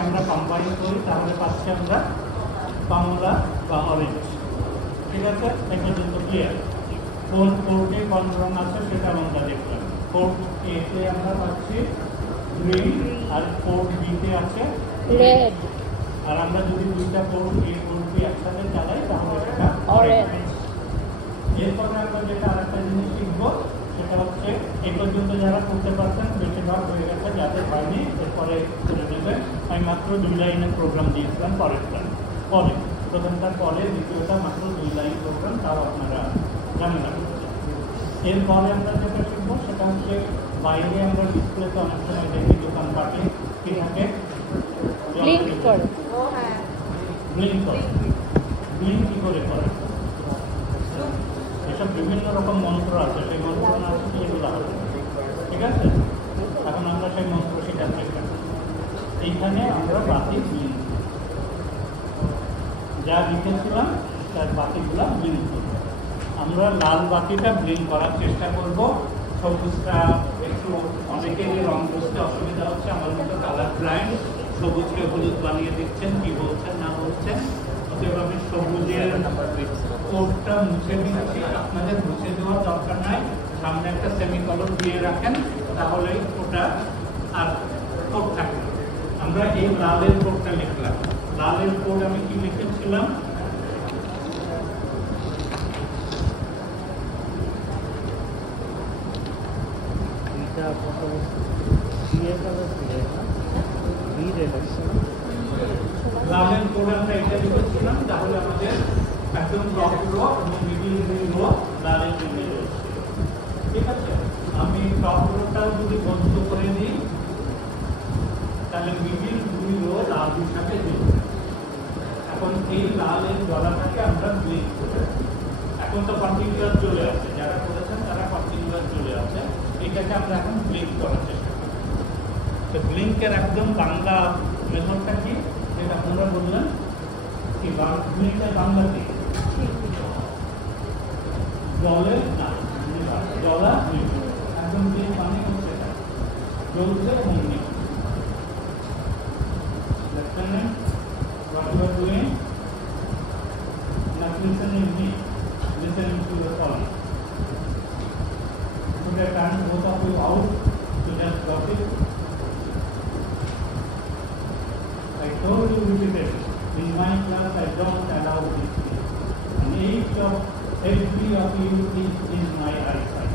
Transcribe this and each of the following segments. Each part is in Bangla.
আমরা কম্বাইন করি তাহলে পাচ্ছি আমরা কমলা বা অরেঞ্জ। ঠিক আছে, এই পর্যন্ত ক্লিয়ার। কোন কোর্টে কোন রং আছে সেটা আমরা দেখলাম। কোর্ট এ তে আমরা পাচ্ছি গ্রিন আর কোর্ট বি তে আছে রেড। আর আমরা যদি দুইটা কোর্ট এ কোর্ট বি একসাথে চালাই তাহলে সেটা অরেঞ্জ। এরপরে আমরা যেটা আরেকটা জিনিস শিখবো সেটা হচ্ছে এই পর্যন্ত যারা করতে পারছেন বেশিরভাগ হয়ে গেছে, যাদের হয়নি এরপরে করে নেবেন। আমি মাত্র 2 লাইনের প্রোগ্রাম দিয়েছিলাম পরে প্রথমটার পরে দ্বিতীয়টা মাত্র 2 লাইন প্রোগ্রাম, তাও আপনারা জানেন। এরপরে আমরা যেটা শিখবো সেটা হচ্ছে বাইরে আমরা ডিসপ্লেতে অনেক সময় দেখি দোকানপাটে কি থাকে, ব্লিঙ্ক করে। ব্লিঙ্ক কি করে করে এসব বিভিন্ন রকম মন্ত্র আছে, সেই মন্ত্র না আছে এগুলো হবে। ঠিক আছে, এখন আমরা সেই মন্ত্র শেখার চেষ্টা করি। এইখানে আমরা বাতি ব্লিঙ্ক যা লিখেছিলাম তার বাতিগুলা ব্লিঙ্ক করব। আমরা লাল বাতিটা ব্লিঙ্ক করার চেষ্টা করব। সবুজটা একটু অনেকেরই রং বুঝতে অসুবিধা হচ্ছে, আমার মতো কালার ব্লাইন্ড। সবুজকে হলুদ বানিয়ে দিচ্ছেন, কি বলছেন না বলছেন। অতএব আমি সবুজের কোডটা মুছে দিচ্ছি, আপনাদের মুছে দেওয়ার দরকার নাই। সামনে একটা সেমিকলন দিয়ে রাখেন, তাহলে ওটা আর কোড থাকে। আমরা এই লালের কোডটা লিখলাম। লালের কোড আমি কি লিখেছিলাম, লালের কোড আমরা এটা লিখেছিলাম। তাহলে আমাদের একদম টপ রো এবং মিডিল রো লালের দিকে রয়েছে। ঠিক আছে, আমি টপ রোটাও যদি বন্ধ করে দিই তাহলে মিডিল 2 রো লালের সাথে যুক্ত। এখন এই লালের গলাটাকে আমরা ব্লিঙ্ক করে, এখন তো কন্টিনিউয়াস চলে আসে, যারা করেছেন তারা কন্টিনিউয়াস চলে আসে। এটাকে আমরা এখন ব্লিঙ্ক করার চেষ্টা করি। তো ব্লিঙ্কের একদম বাংলা মেথডটা কি যেটা আপনারা বললেন, কি ব্লিঙ্কের বাংলা কি? জলে না, জলা একদম ব্লিঙ্ক মানে হচ্ছে এটা জ্বলছে এবং নিচ্ছে। Lieutenant, what you are doing? Not listening me, listening to your colleague. Should I turn both of you out to just gossip? I told you repeatedly, in my class I don't allow this thing. And every of you is in my eyesight.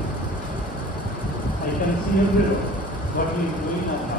I can see everywhere what he is doing and how.